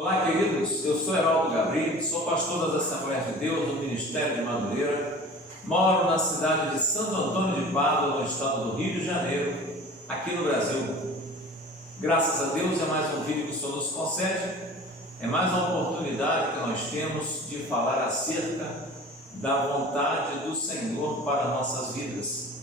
Olá, queridos, eu sou Heraldo Gabriel, sou pastor das Assembleias de Deus do Ministério de Madureira, moro na cidade de Santo Antônio de Pádua, no estado do Rio de Janeiro, aqui no Brasil. Graças a Deus é mais um vídeo que o Senhor nos concede, é mais uma oportunidade que nós temos de falar acerca da vontade do Senhor para nossas vidas.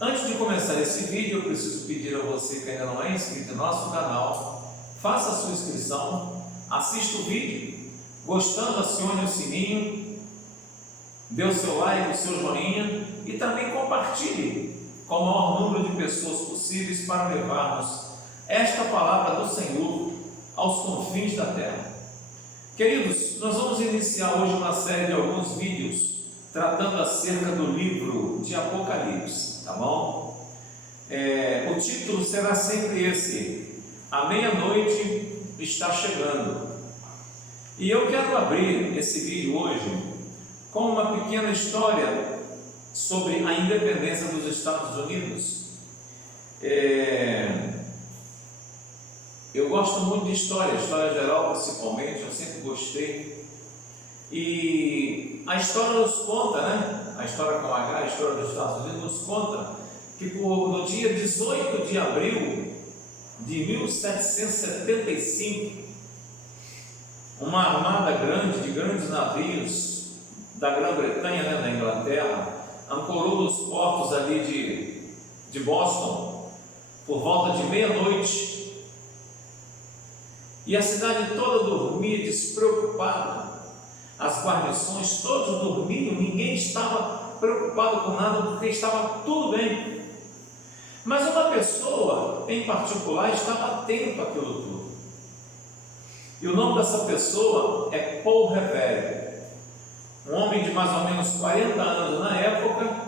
Antes de começar esse vídeo, eu preciso pedir a você que ainda não é inscrito no nosso canal, faça a sua inscrição, assista o vídeo, gostando, acione o sininho, dê o seu like, o seu joinha e também compartilhe com o maior número de pessoas possíveis para levarmos esta palavra do Senhor aos confins da terra. Queridos, nós vamos iniciar hoje uma série de alguns vídeos tratando acerca do livro de Apocalipse, tá bom? O título será sempre esse: A meia-noite está chegando. E eu quero abrir esse vídeo hoje com uma pequena história sobre a independência dos Estados Unidos. Eu gosto muito de história geral principalmente, eu sempre gostei. E a história nos conta, né? A história com H, a história dos Estados Unidos nos conta que no dia 18 de abril de 1775, uma armada grande, de grandes navios da Grã-Bretanha, né, da Inglaterra, ancorou nos portos ali de Boston por volta de meia-noite, e a cidade toda dormia despreocupada, as guarnições todos dormiam, ninguém estava preocupado com nada, porque estava tudo bem. Mas uma pessoa em particular estava atento àquilo tudo. E o nome dessa pessoa é Paul Revere, um homem de mais ou menos 40 anos na época,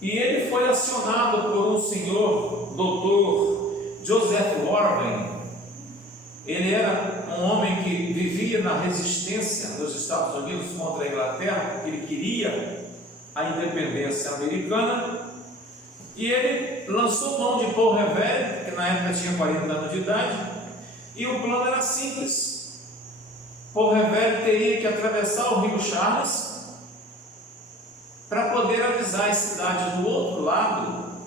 e ele foi acionado por um senhor, doutor Joseph Warren. Ele era um homem que vivia na resistência dos Estados Unidos contra a Inglaterra, porque ele queria a independência americana. E ele lançou mão de Paul Revere, que na época tinha 40 anos de idade, e o plano era simples. Paul Revere teria que atravessar o rio Charles para poder avisar as cidades do outro lado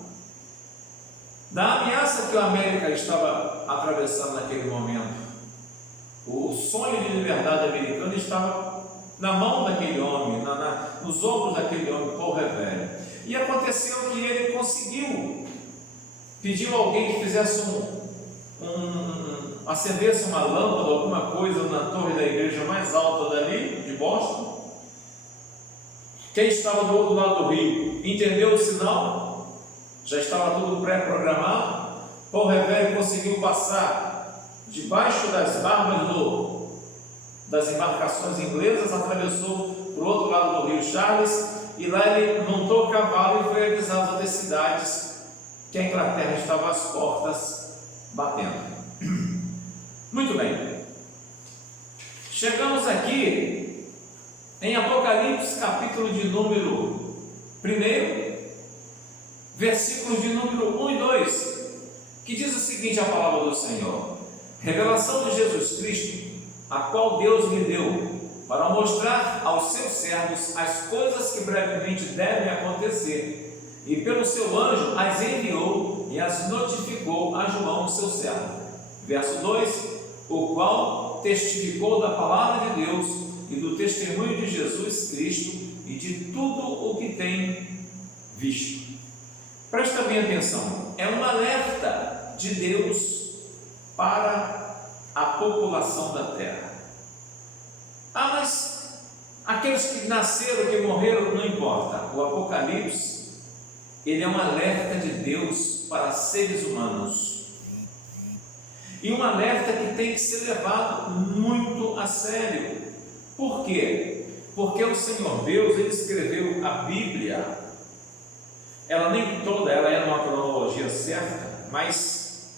da ameaça que a América estava atravessando naquele momento. O sonho de liberdade americana estava na mão daquele homem, nos ombros daquele homem, Paul Revere. E aconteceu que ele conseguiu, pediu a alguém que fizesse acendesse uma lâmpada, alguma coisa na torre da igreja mais alta dali, de Boston. Quem estava do outro lado do rio entendeu o sinal, já estava tudo pré-programado. Paul Revere conseguiu passar debaixo das barbas das embarcações inglesas, atravessou para o outro lado do rio Charles, e lá ele montou o cavalo e foi avisar as outras cidades que a Inglaterra estava às portas batendo. Muito bem, chegamos aqui em Apocalipse, capítulo de número 1, versículos de número 1 e 2, que diz o seguinte: a palavra do Senhor: revelação de Jesus Cristo, a qual Deus lhe deu para mostrar aos seus servos as coisas que brevemente devem acontecer, e pelo seu anjo as enviou e as notificou a João, seu servo. Verso 2: o qual testificou da palavra de Deus e do testemunho de Jesus Cristo e de tudo o que tem visto. Presta bem atenção, é um alerta de Deus para a população da terra. Mas aqueles que nasceram, que morreram, não importa. O Apocalipse, ele é um alerta de Deus para seres humanos. E um alerta que tem que ser levado muito a sério. Por quê? Porque o Senhor Deus, ele escreveu a Bíblia. Ela nem toda, ela é numa cronologia certa, mas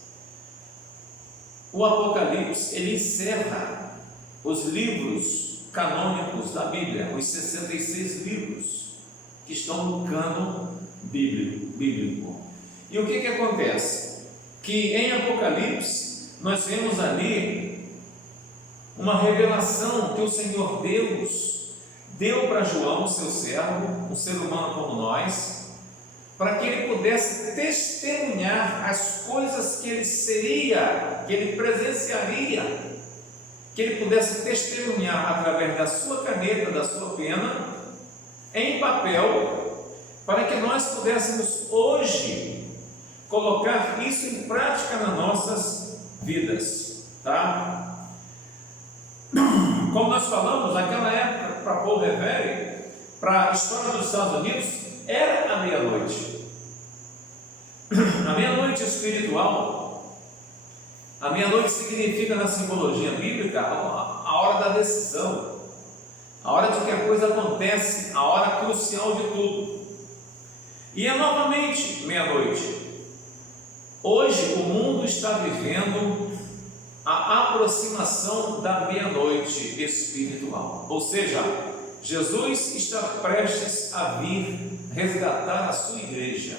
o Apocalipse, ele encerra os livros canônicos da Bíblia, os 66 livros que estão no cânon bíblico. E o que acontece? Que em Apocalipse nós vemos ali uma revelação que o Senhor Deus deu para João, seu servo, um ser humano como nós, para que ele pudesse testemunhar as coisas que ele seria, que ele presenciaria, que ele pudesse testemunhar através da sua caneta, da sua pena, em papel, para que nós pudéssemos hoje colocar isso em prática nas nossas vidas, tá? Como nós falamos, naquela época, para Paul Revere, para a história dos Estados Unidos, era a meia-noite. A meia-noite espiritual, a meia-noite significa na simbologia bíblica a hora da decisão, a hora de que a coisa acontece, a hora crucial de tudo. E é novamente meia-noite. Hoje o mundo está vivendo a aproximação da meia-noite espiritual, ou seja, Jesus está prestes a vir resgatar a sua igreja.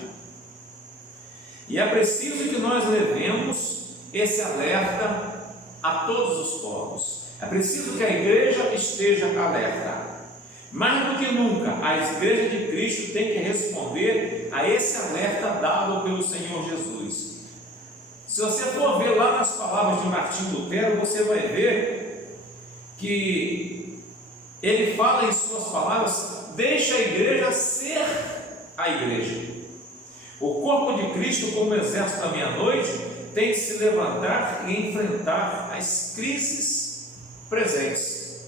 E é preciso que nós levemos esse alerta a todos os povos. É preciso que a igreja esteja alerta. Mais do que nunca, a igreja de Cristo tem que responder a esse alerta dado pelo Senhor Jesus. Se você for ver lá nas palavras de Martinho Lutero, você vai ver que ele fala em suas palavras: deixa a igreja ser a igreja. O corpo de Cristo, como exército da meia-noite, tem que se levantar e enfrentar as crises presentes.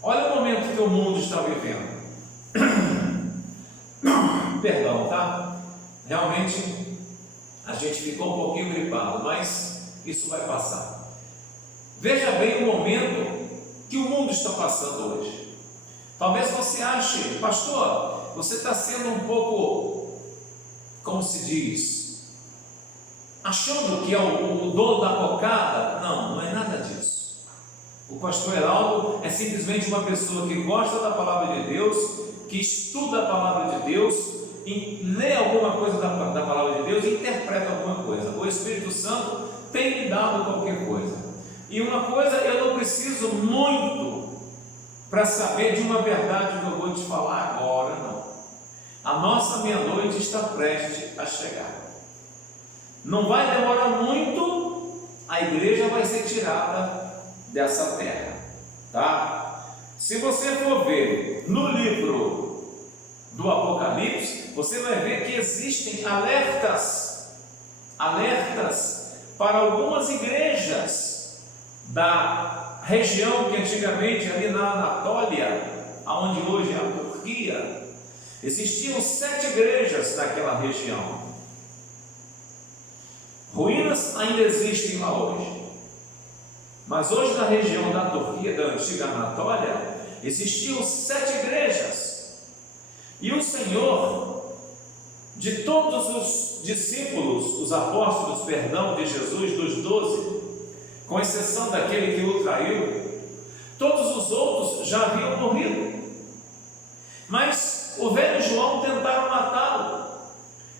Olha o momento que o mundo está vivendo. Perdão, tá? Realmente a gente ficou um pouquinho gripado, mas isso vai passar. Veja bem o momento que o mundo está passando hoje. Talvez você ache, pastor, você está sendo um pouco, como se diz, achando que é o dono da cocada. Não é nada disso. O pastor Heraldo é simplesmente uma pessoa que gosta da palavra de Deus, que estuda a palavra de Deus, e lê alguma coisa da palavra de Deus e interpreta alguma coisa. O Espírito Santo tem me dado qualquer coisa. E uma coisa eu não preciso muito para saber de uma verdade que eu vou te falar agora, não. A nossa meia-noite está prestes a chegar. Não vai demorar muito, a igreja vai ser tirada dessa terra, tá? Se você for ver no livro do Apocalipse, você vai ver que existem alertas para algumas igrejas da região que antigamente ali na Anatólia, aonde hoje é a Turquia, existiam 7 igrejas naquela região. Ruínas ainda existem lá hoje, mas hoje na região da Turquia, da antiga Anatólia, existiam 7 igrejas. E o Senhor, de todos os discípulos, os apóstolos, de Jesus, dos 12, com exceção daquele que o traiu, todos os outros já haviam morrido. Mas o velho João tentaram matá-lo,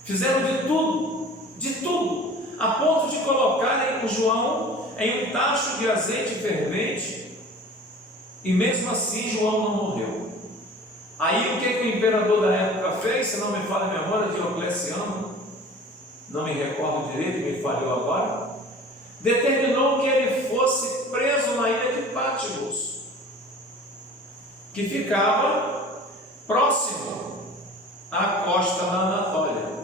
fizeram de tudo, a ponto de colocarem o João em um tacho de azeite fervente, e mesmo assim João não morreu. Aí o que o imperador da época fez? Se não me falha a memória, Diocleciano, não me recordo direito, me falhou agora, determinou que ele fosse preso na ilha de Patmos, que ficava próximo à costa da Anatólia.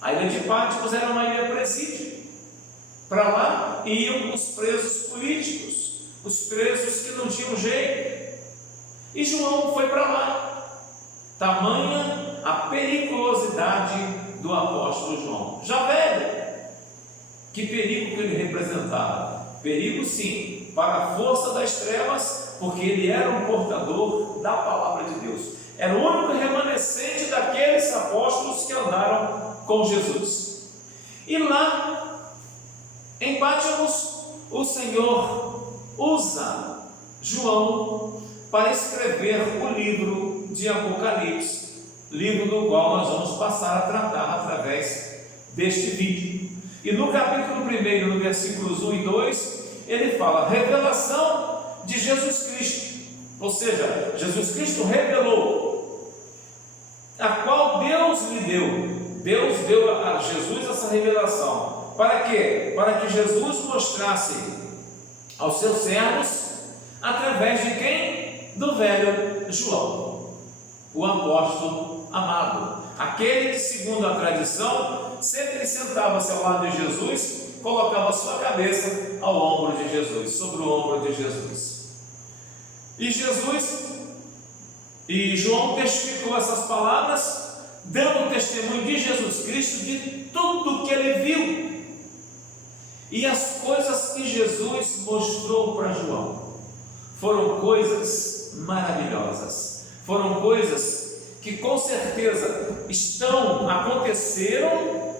A ilha de Patmos era uma ilha presídio. Para lá iam os presos políticos, os presos que não tinham jeito. E João foi para lá. Tamanha a periculosidade do apóstolo João. Já velho, que perigo que ele representava? Perigo sim, para a força das trevas, porque ele era um portador da palavra de Deus. Era o único remanescente daqueles apóstolos que andaram com Jesus. E lá, em Patmos, o Senhor usa João para escrever o livro de Apocalipse, livro do qual nós vamos passar a tratar através deste vídeo. E no capítulo 1, no versículos 1 e 2, ele fala revelação de Jesus Cristo. Ou seja, Jesus Cristo revelou, a qual Deus lhe deu. Deus deu a Jesus essa revelação. Para quê? Para que Jesus mostrasse aos seus servos, através de quem? Do velho João, o apóstolo amado. Aquele que, segundo a tradição, sempre sentava-se ao lado de Jesus, colocava sua cabeça ao ombro de Jesus, sobre o ombro de Jesus. E João testificou essas palavras, dando testemunho de Jesus Cristo, de tudo que ele viu. E as coisas que Jesus mostrou para João foram coisas maravilhosas, foram coisas que com certeza estão acontecendo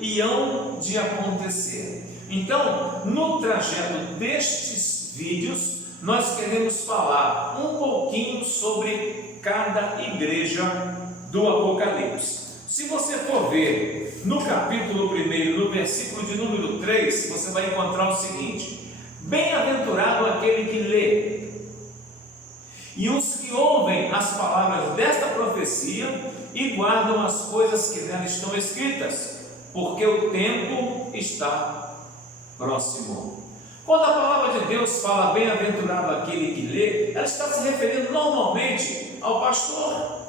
e hão de acontecer. Então, no trajeto destes vídeos, nós queremos falar um pouquinho sobre cada igreja do Apocalipse. Se você for ver no capítulo 1, no versículo de número 3, você vai encontrar o seguinte: bem-aventurado aquele que lê, e os que ouvem as palavras desta profecia e guardam as coisas que nela estão escritas, porque o tempo está próximo. Quando a palavra de Deus fala bem-aventurado aquele que lê, ela está se referindo normalmente ao pastor,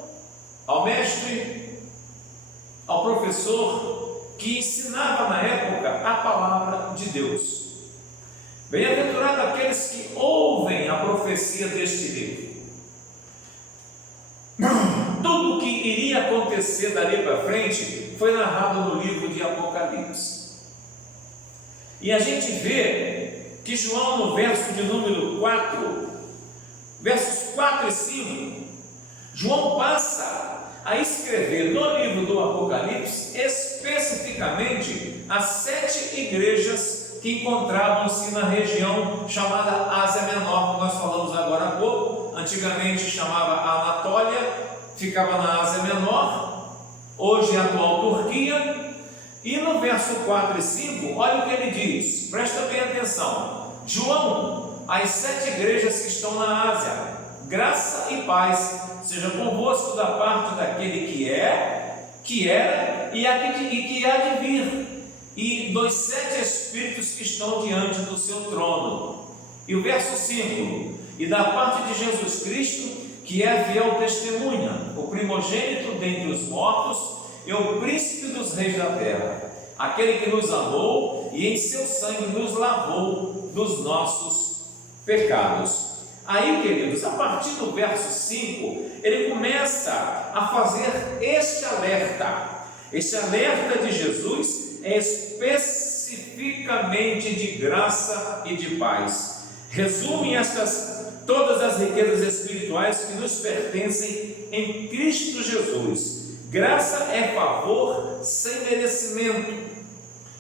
ao mestre, ao professor que ensinava na época a palavra de Deus. Bem-aventurado aqueles que ouvem a profecia deste livro. Tudo o que iria acontecer dali para frente foi narrado no livro de Apocalipse. E a gente vê que João, no verso de número 4, versos 4 e 5, João passa a escrever no livro do Apocalipse especificamente as 7 igrejas que encontravam-se na região chamada Ásia Menor, que nós falamos agora há pouco. Antigamente chamava Anatólia, ficava na Ásia Menor, hoje é a atual Turquia. E no verso 4 e 5, olha o que ele diz, presta bem atenção: João, as 7 igrejas que estão na Ásia, graça e paz seja convosco da parte daquele que é, que era e que há de vir, e dos 7 Espíritos que estão diante do seu trono. E o verso 5: e da parte de Jesus Cristo, que é fiel testemunha, o primogênito dentre os mortos, e o príncipe dos reis da terra, aquele que nos amou e em seu sangue nos lavou dos nossos pecados. Aí, queridos, a partir do verso 5, ele começa a fazer este alerta. Este alerta de Jesus é especificamente de graça e de paz. Resume todas as riquezas espirituais que nos pertencem em Cristo Jesus. Graça é favor sem merecimento.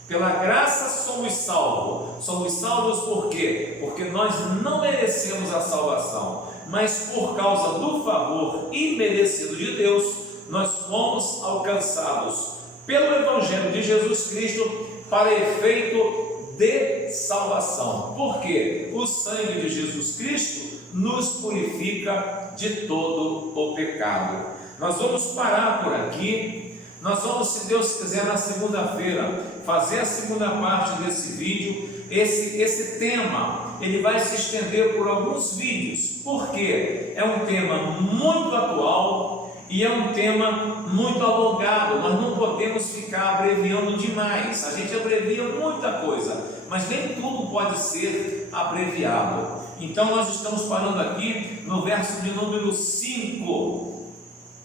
Pela graça somos salvos. Somos salvos por quê? Porque nós não merecemos a salvação, mas por causa do favor imerecido de Deus, nós fomos alcançados pelo Evangelho de Jesus Cristo para efeito de salvação. Porque o sangue de Jesus Cristo nos purifica de todo o pecado. Nós vamos parar por aqui. Nós vamos, se Deus quiser, na segunda-feira, fazer a segunda parte desse vídeo. Esse tema, ele vai se estender por alguns vídeos, porque é um tema muito atual e é um tema muito alongado. Nós não podemos ficar abreviando demais. A gente abrevia muita coisa, mas nem tudo pode ser abreviado. Então nós estamos parando aqui no verso de número 5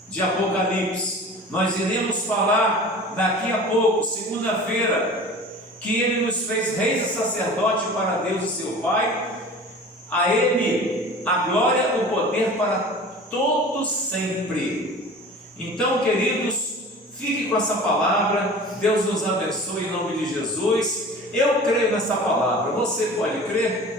de Apocalipse. Nós iremos falar daqui a pouco, segunda-feira, que ele nos fez reis e sacerdote para Deus e seu Pai. A ele a glória, o poder para todos sempre. Então, queridos, fique com essa palavra. Deus nos abençoe em nome de Jesus. Eu creio nessa palavra. Você pode crer?